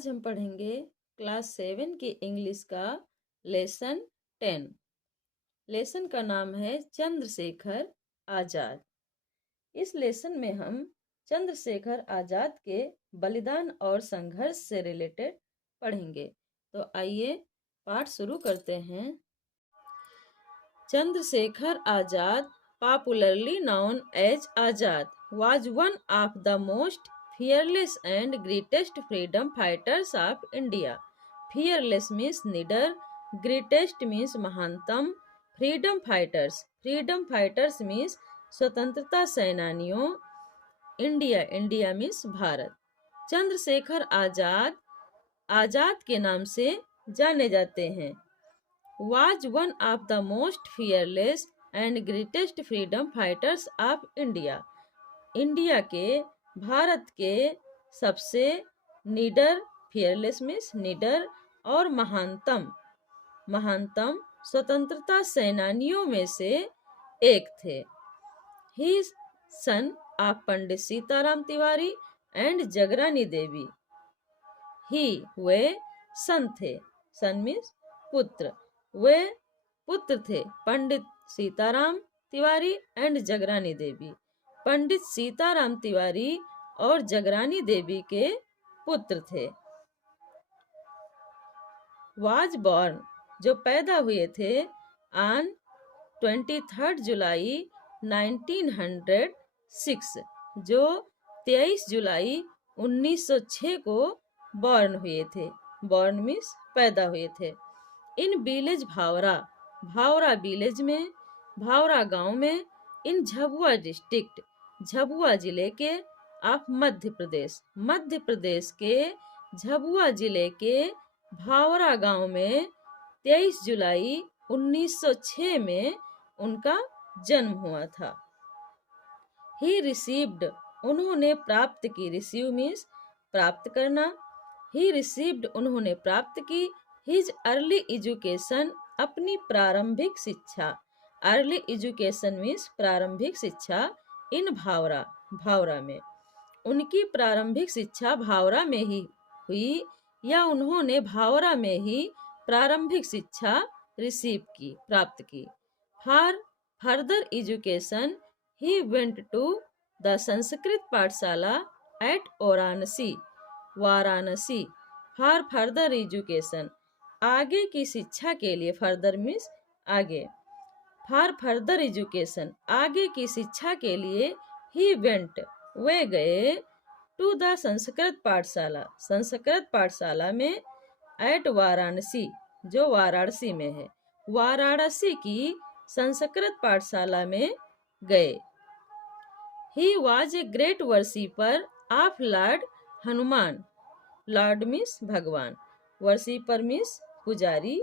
आज हम पढ़ेंगे क्लास 7 की इंग्लिश का लेसन 10। लेसन का नाम है चंद्रशेखर आजाद। इस लेसन में हम चंद्रशेखर आजाद के बलिदान और संघर्ष से रिलेटेड पढ़ेंगे। तो आइए पाठ शुरू करते हैं। Chandrashekhar Azad, popularly known as Azad, was one of the most fearless and greatest freedom fighters of India. Fearless means निडर, greatest means महानतम, freedom fighters means स्वतंत्रता सेनानियों, इंडिया means भारत। चंद्रशेखर आजाद के नाम से जाने जाते हैं। was one of the most fearless and greatest freedom fighters of India. India के, भारत के सबसे निडर, fearless means निडर, और महानतम स्वतंत्रता सेनानियों में से एक थे। He is son of Pandit Sitaram Tiwari and Jagrani Devi. He वे सन थे, सन means पुत्र, वे पुत्र थे पंडित सीताराम तिवारी एंड जगरानी देवी। पंडित सीताराम तिवारी और जगरानी देवी के पुत्र थे। वाज बॉर्न जो पैदा हुए थे ऑन 23 जुलाई 1906, जो 23 जुलाई 1906 को बॉर्न हुए थे। बॉर्न मीन्स पैदा हुए थे। इन विलेज भावरा विलेज में, भावरा गांव में, इन झबुआ डिस्ट्रिक्ट, झबुआ जिले के, ऑफ मध्य प्रदेश के झबुआ जिले के भावरा गांव में 23 जुलाई 1906 में उनका जन्म हुआ था। ही रिसीव्ड उन्होंने प्राप्त की, रिसीव मीन्स प्राप्त करना। ही रिसीव्ड उन्होंने प्राप्त की हिज अर्ली एजुकेशन अपनी प्रारंभिक शिक्षा। अर्ली एजुकेशन मीन्स प्रारंभिक शिक्षा इन भावरा में। उनकी प्रारंभिक शिक्षा भावरा में ही हुई, या उन्होंने भावरा में ही प्रारंभिक शिक्षा रिसीव की, प्राप्त की। For further education he went to the Sanskrit pathshala at Varanasi. For further education आगे की शिक्षा के लिए, फर्दर मीन्स आगे, फॉर फर्दर एजुकेशन आगे की शिक्षा के लिए, ही वेंट वे गए, टू द संस्कृत पाठशाला में, एट वाराणसी जो वाराणसी में है, वाराणसी की संस्कृत पाठशाला में गए। He was a great worshipper of lord Hanuman. Lord means भगवान, वर्शिपर मीन्स पुजारी।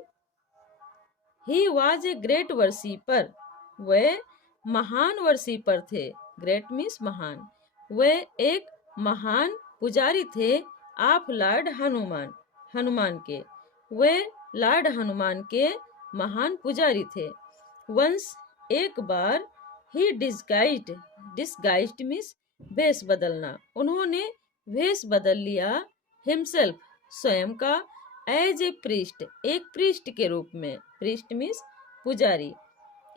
He was a great worshipper वे महान वर्शिपर थे, ग्रेट मीन्स महान, वे एक महान पुजारी थे। आप लॉर्ड हनुमान के, वे लॉर्ड हनुमान के महान पुजारी थे। वंस एक बार, ही डिस्गाइज्ड मीन्स भेष बदलना, उन्होंने भेष बदल लिया, हिमसेल्फ स्वयं का, एज ए प्रीस्ट एक प्रीस्ट के रूप में, प्रीस्ट मीन्स पुजारी,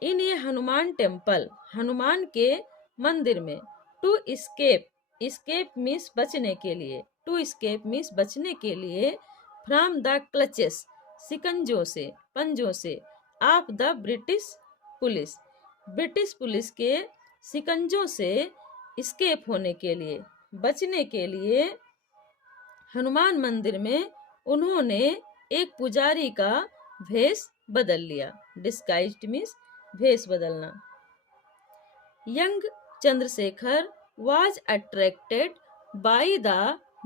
इन ये हनुमान टेम्पल हनुमान के मंदिर में, टू एस्केप मीन्स बचने के लिए, टू एस्केप मीन्स बचने के लिए, फ्रॉम द क्लचेस शिकंजों से, पंजों से, ऑफ द ब्रिटिश पुलिस के शिकंजों से एस्केप होने के लिए, बचने के लिए, हनुमान मंदिर में उन्होंने एक पुजारी का भेष बदल लिया। डिस्गाइज्ड मीन्स भेष बदलना। Young Chandrashekhar was attracted by the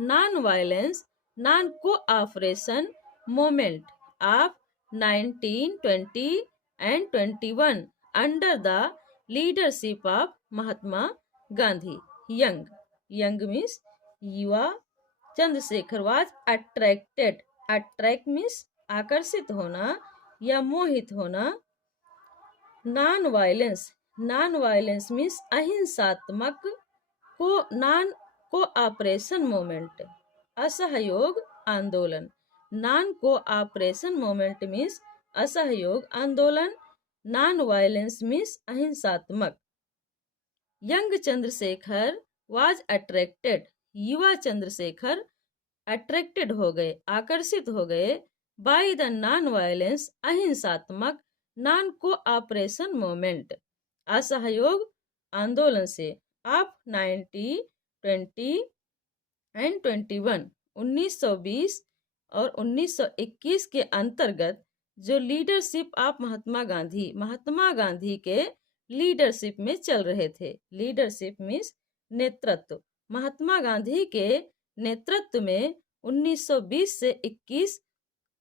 non-violence, non-cooperation movement of 1920 and 21 under the leadership of Mahatma Gandhi. Young means युवा, चंद्रशेखर was attract means आकर्षित होना या मोहित होना। नॉन वायलेंस मीन्स अहिंसात्मक, को ऑपरेशन मूवमेंट असहयोग आंदोलन। नॉन कोऑपरेशन मूवमेंट मीन्स असहयोग आंदोलन। नॉन वायलेंस मीन्स अहिंसात्मक। यंग चंद्रशेखर वाज अट्रैक्टेड, युवा चंद्रशेखर अट्रैक्टेड हो गए, आकर्षित हो गए, बाय द नॉन वायलेंस अहिंसात्मक, नॉन कोऑपरेशन मूवमेंट असहयोग आंदोलन से। ऑफ 1920 एंड 21 1920 और 1921 के अंतर्गत जो लीडरशिप ऑफ महात्मा गांधी के लीडरशिप में चल रहे थे। लीडरशिप मीन्स नेतृत्व। महात्मा गांधी के नेतृत्व में 1920 से 21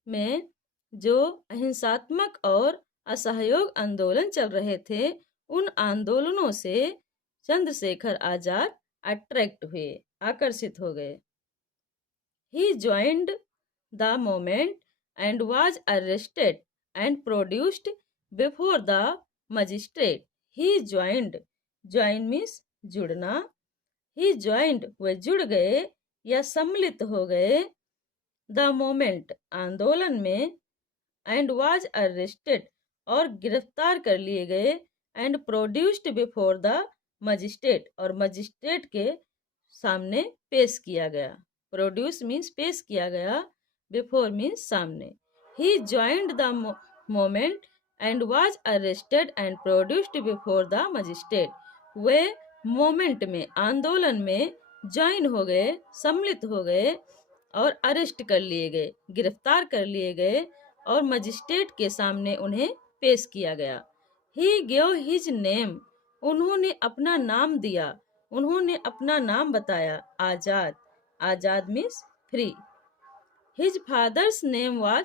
में जो अहिंसात्मक और असहयोग आंदोलन चल रहे थे, उन आंदोलनों से चंद्रशेखर आजाद अट्रैक्ट हुए, आकर्षित हो गए। He joined the movement and was arrested and produced before the magistrate. He joined, join means जुड़ना। He joined वे जुड़ गए या सम्मिलित हो गए, the movement आंदोलन में, and was arrested और गिरफ्तार कर लिए गए, and produced before the magistrate और मजिस्ट्रेट के सामने पेश किया गया। प्रोड्यूस मीन्स पेश किया गया, बिफोर मीन्स सामने। He joined the movement and was arrested and produced before the magistrate. Way movement में, आंदोलन में ज्वाइन हो गए, सम्मिलित हो गए और अरेस्ट कर लिए गए, गिरफ्तार कर लिए गए और मजिस्ट्रेट के सामने उन्हें पेश किया गया। ही गेव हिज नेम, उन्होंने अपना नाम दिया, उन्होंने अपना नाम बताया, Azad. Azad means free. His father's name was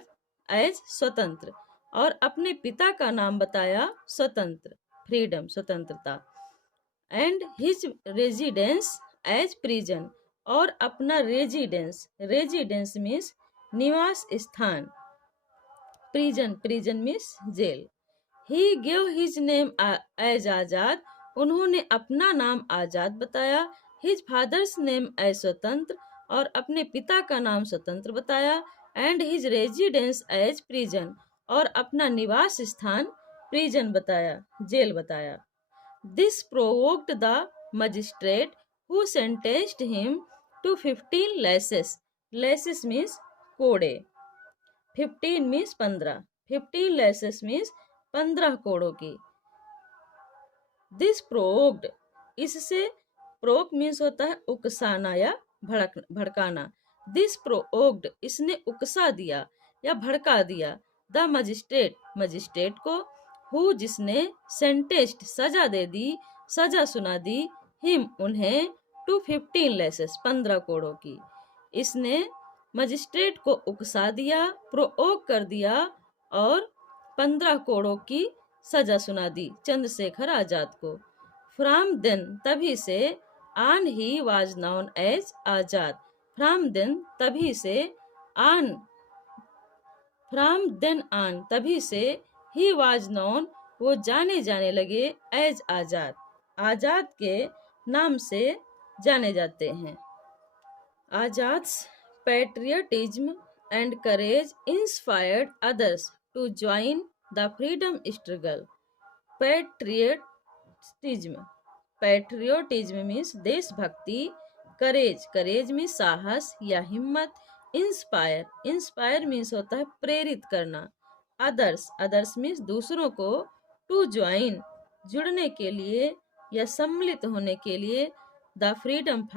as Swatantra, और अपने पिता का नाम बताया स्वतंत्र, फ्रीडम, स्वतंत्रता। And his residence as prison, और अपना रेजिडेंस, रेजिडेंस मीन्स निवास स्थान, prison, prison means jail. He gave his name as Azad, उन्होंने अपना नाम आजाद बताया। His father's name as Swatantra, और अपने पिता का नाम स्वतंत्र बताया। And his residence as prison, और अपना निवास स्थान प्रिजन बताया, जेल बताया। This provoked the magistrate who sentenced him to 15 lashes. Lashes means कोड़े, 15 मीन्स 15, 15 लेसेस मीन्स 15 कोड़ों की। दिस प्रोवोक्ड, इससे, प्रोक मीन्स होता है उकसाना या भड़काना। दिस प्रोवोक्ड, इसने उकसा दिया या भड़का दिया। द मजिस्ट्रेट, मजिस्ट्रेट को, हु जिसने, सेंटेंस्ड सजा दे दी, सजा सुना दी, हिम उन्हें, टू 15 लेसेस 15 कोड़ों की। इसने मजिस्ट्रेट को उकसा दिया, प्रोवोक कर दिया और 15 कोड़ों की सजा सुना दी चंद्रशेखर आजाद को। फ्रॉम देन, तभी से, on he was known as Azad. From then, तभी से, आन, फ्रॉम देन आन, तभी से, ही वाज नॉन, वो जाने जाने लगे, एज आजाद, आजाद के नाम से जाने जाते हैं। Azad's patriotism and courage inspired others to join the freedom struggle. Patriotism, patriotism means देशभक्ति, करेज, करेज मीन्स साहस या हिम्मत, इंस्पायर, इंस्पायर मीन्स होता है प्रेरित करना, अदर्स, अदर्स मीन्स दूसरों को, टू ज्वाइन, जुड़ने के लिए या सम्मिलित होने के लिए, द फ्रीडम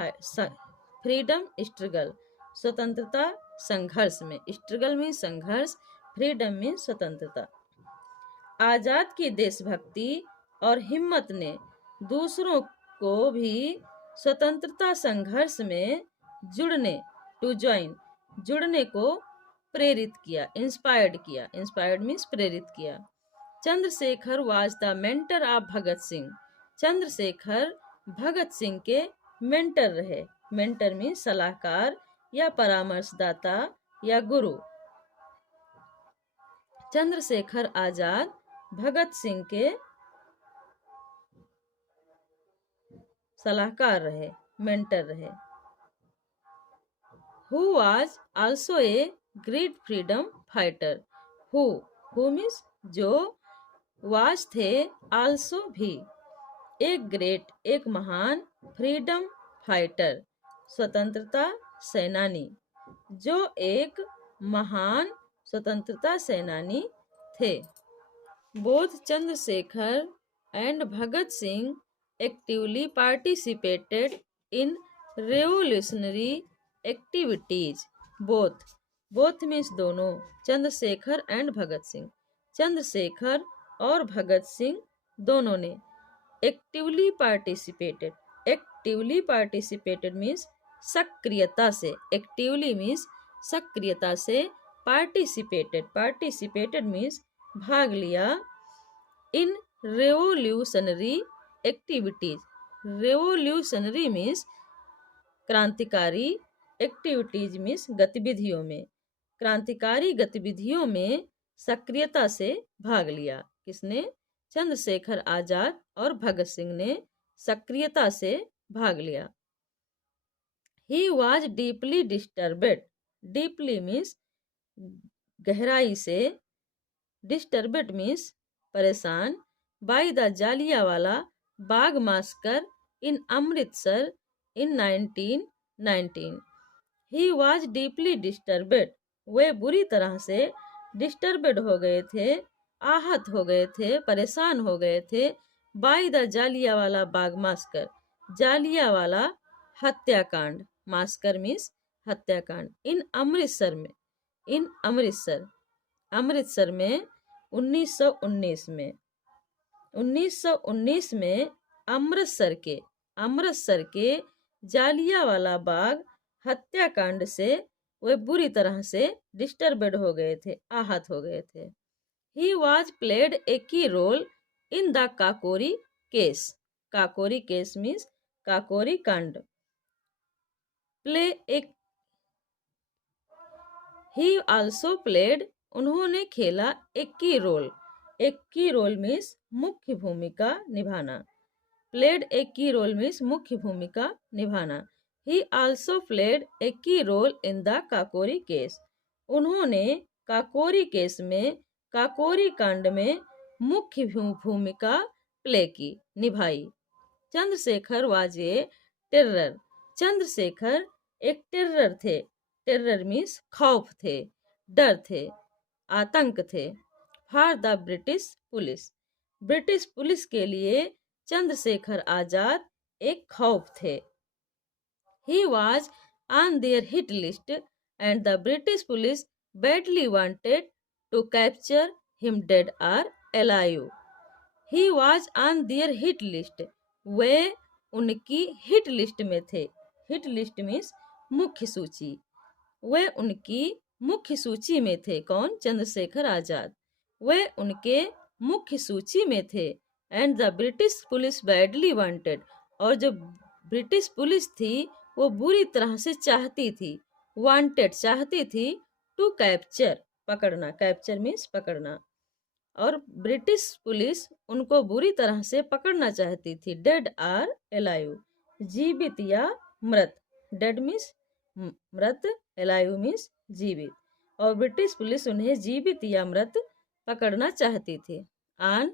फ्रीडम स्ट्रगल, स्वतंत्रता संघर्ष में, स्ट्रगल मीन्स संघर्ष, फ्रीडम मीन्स स्वतंत्रता। आजाद की देशभक्ति और हिम्मत ने दूसरों को भी स्वतंत्रता संघर्ष में जुड़ने, टू ज्वाइन, जुड़ने को प्रेरित किया, इंस्पायर्ड किया, इंस्पायर्ड मीन्स प्रेरित किया। Chandrashekhar was the mentor of Bhagat Singh, Chandrashekhar Bhagat Singh के मेंटर रहे। मेंटर मीन्स सलाहकार या परामर्शदाता या गुरु। चंद्रशेखर आजाद भगत सिंह के सलाहकार रहे, मेंटर रहे। who was also a great freedom fighter. who means जो, was थे, also भी, एक ग्रेट एक महान, फ्रीडम फाइटर स्वतंत्रता सेनानी, जो एक महान स्वतंत्रता सेनानी थे। Both Chandrashekhar and Bhagat Singh actively participated in revolutionary activities. Both means दोनों, चंद्रशेखर एंड भगत सिंह, चंद्रशेखर और भगत सिंह दोनों ने एक्टिवली पार्टिसिपेटेड मीन्स सक्रियता से, एक्टिवली मीन्स सक्रियता से, पार्टिसिपेटेड मीन्स भाग लिया, इन रेवोल्यूशनरी एक्टिविटीज, रेवोल्यूशनरी मीन्स क्रांतिकारी, एक्टिविटीज मीन्स गतिविधियों में, क्रांतिकारी गतिविधियों में सक्रियता से भाग लिया। किसने? चंद्रशेखर आजाद और भगत सिंह ने सक्रियता से भाग लिया। He was deeply disturbed, deeply means गहराई से, डिस्टर्बेड मीन्स परेशान, by the Jallianwala Bagh massacre in Amritsar in 1919। He was deeply disturbed, वे बुरी तरह से डिस्टर्बेड हो गए थे, आहत हो गए थे, परेशान हो गए थे, बाय द जालियांवाला बाग मास्कर, जालियांवाला हत्याकांड, मास्कर मीन्स हत्याकांड, इन अमृतसर में, इन अमृतसर, अमृतसर में 1919 में, 1919 में अमृतसर के जालियांवाला बाग हत्याकांड से वे बुरी तरह से डिस्टर्बेड हो गए थे, आहत हो गए थे। He was played a key role in the Kakori case, Kakori case means Kakori कांड, प्ले एक, ही आल्सो प्लेड, उन्होंने खेला, एक की रोल मीन्स मुख्य भूमिका निभाना, प्लेड एक की रोल मीन्स मुख्य भूमिका निभाना। ही आल्सो प्लेड एक key role in the Kakori case, उन्होंने काकोरी केस में, काकोरी कांड में मुख्य भूमिका प्ले की, निभाई। Chandrashekhar was a terror, Chandrashekhar एक टेरर थे, टेरर मीन्स खौफ थे, डर थे, आतंक थे, फॉर द ब्रिटिश पुलिस के लिए चंद्रशेखर आजाद एक खौफ थे। He was on their hit list and the British police badly wanted to capture him dead or alive. He was on their hit list. वे उनकी हिट लिस्ट में थे, हिट लिस्ट मीन्स मुख्य सूची, वे उनकी मुख्य सूची में थे। कौन? चंद्रशेखर आजाद, वे उनके मुख्य सूची में थे। And the British police badly wanted, और जो ब्रिटिश पुलिस थी वो बुरी तरह से चाहती थी, वांटेड चाहती थी, टू कैप्चर पकड़ना, कैप्चर मीन्स पकड़ना, और ब्रिटिश पुलिस उनको बुरी तरह से पकड़ना चाहती थी, डेड आर एलाइव, जीवित या मृत, डेड मीन्स मृत, एलाइव मीन्स जीवित, और ब्रिटिश पुलिस उन्हें जीवित या मृत पकड़ना चाहती थी। ऑन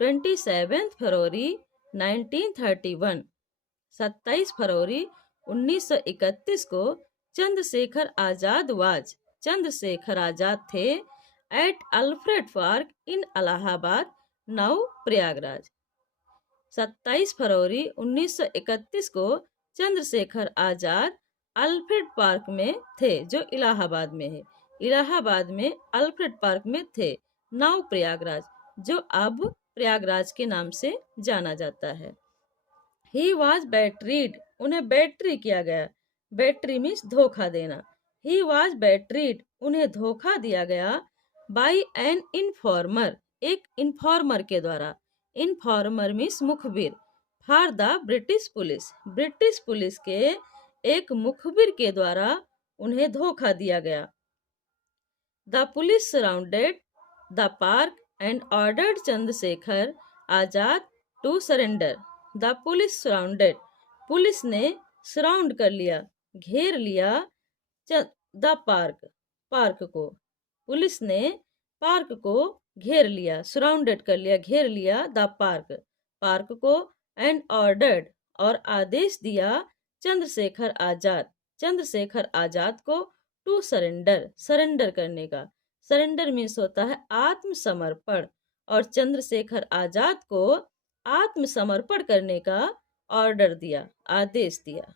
27 फरवरी 1931, 27 फरवरी 1931 को चंद्रशेखर आजाद थे at Alfred Park in Allahabad, now Prayagraj. 27 फरवरी 1931 को चंद्रशेखर आजाद अल्फ्रेड पार्क में थे, जो इलाहाबाद में है, इलाहाबाद में अल्फ्रेड पार्क में थे, नाउ प्रयागराज, जो अब प्रयागराज के नाम से जाना जाता है। ही वॉज बैटरीड, उन्हें बैटरी किया गया, बैटरी मीन्स धोखा देना, ही वॉज बैटरीड, उन्हें धोखा दिया गया, बाई एन इन्फॉर्मर, एक इन्फॉर्मर के द्वारा, इन्फॉर्मर मीन्स मुखबिर, फॉर द ब्रिटिश पुलिस के एक मुखबिर के द्वारा उन्हें धोखा दिया गया। The police surrounded the park and ordered Chandrashekhar Azad to surrender. The police surrounded, police ने सराउंड कर लिया, घेर लिया, द पार्क, पार्क को। पुलिस ने पार्क को घेर लिया, सराउंडेड कर लिया, घेर लिया द पार्क, पार्क को। एंड ऑर्डर्ड, और आदेश दिया चंद्रशेखर आजाद, चंद्रशेखर आजाद को टू सरेंडर, सरेंडर करने का। सरेंडर मीन्स होता है आत्मसमर्पण, और चंद्रशेखर आजाद को आत्मसमर्पण करने का ऑर्डर दिया, आदेश दिया।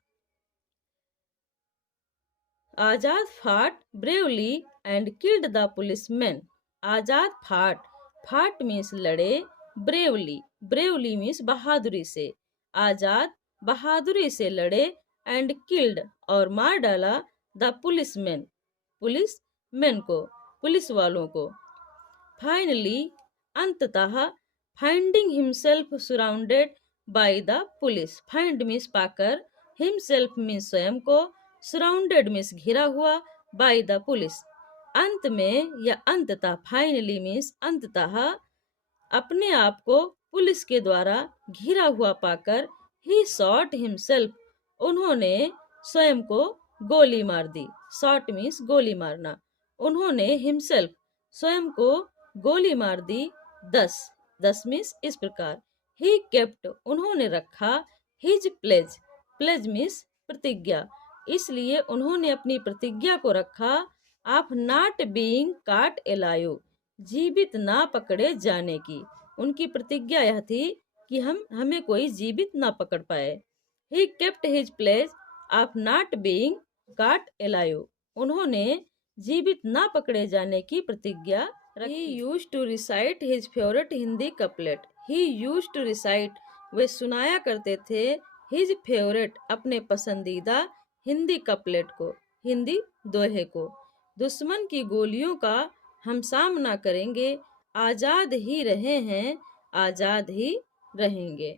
Azad fought bravely and killed the policeman. Azad fought, fought means लड़े, ब्रेवली, ब्रेवली मीन्स बहादुरी से। आजाद बहादुरी से लड़े, एंड किल्ड, और मार डाला, द पुलिसमैन, पुलिस मैन को, पुलिस वालों को। फाइनली, अंततः, finding himself surrounded by the police, find means पाकर, हिमसेल्फ मीन्स स्वयं को, सराउंडेड मीन्स घिरा हुआ, बाय द पुलिस अंत में, या अंततः, फाइनली मीन्स अंततः, अपने आप को पुलिस के द्वारा घिरा हुआ पाकर, ही शॉट हिमसेल्फ, उन्होंने स्वयं को गोली मार दी। शॉट मीन्स गोली मारना, उन्होंने हिमसेल्फ, स्वयं को गोली मार दी। 10 मीन्स इस प्रकार। ही केप्ट, उन्होंने रखा, हिज प्लेज, प्लेज मीन्स प्रतिज्ञा, इसलिए उन्होंने अपनी प्रतिज्ञा को रखा, of not being caught alive, जीवित ना पकड़े जाने की। उनकी प्रतिज्ञा यह थी कि हमें कोई जीवित ना पकड़ पाए। He kept his pledge of not being caught alive, उन्होंने जीवित ना पकड़े जाने की प्रतिज्ञा रखी। He used to recite his favourite Hindi couplet, he used to recite, वे सुनाया करते थे, हिज फेवरेट, अपने पसंदीदा हिंदी कपलेट को, हिंदी दोहे को। दुश्मन की गोलियों का हम सामना करेंगे, आजाद ही रहे हैं, आजाद ही रहेंगे।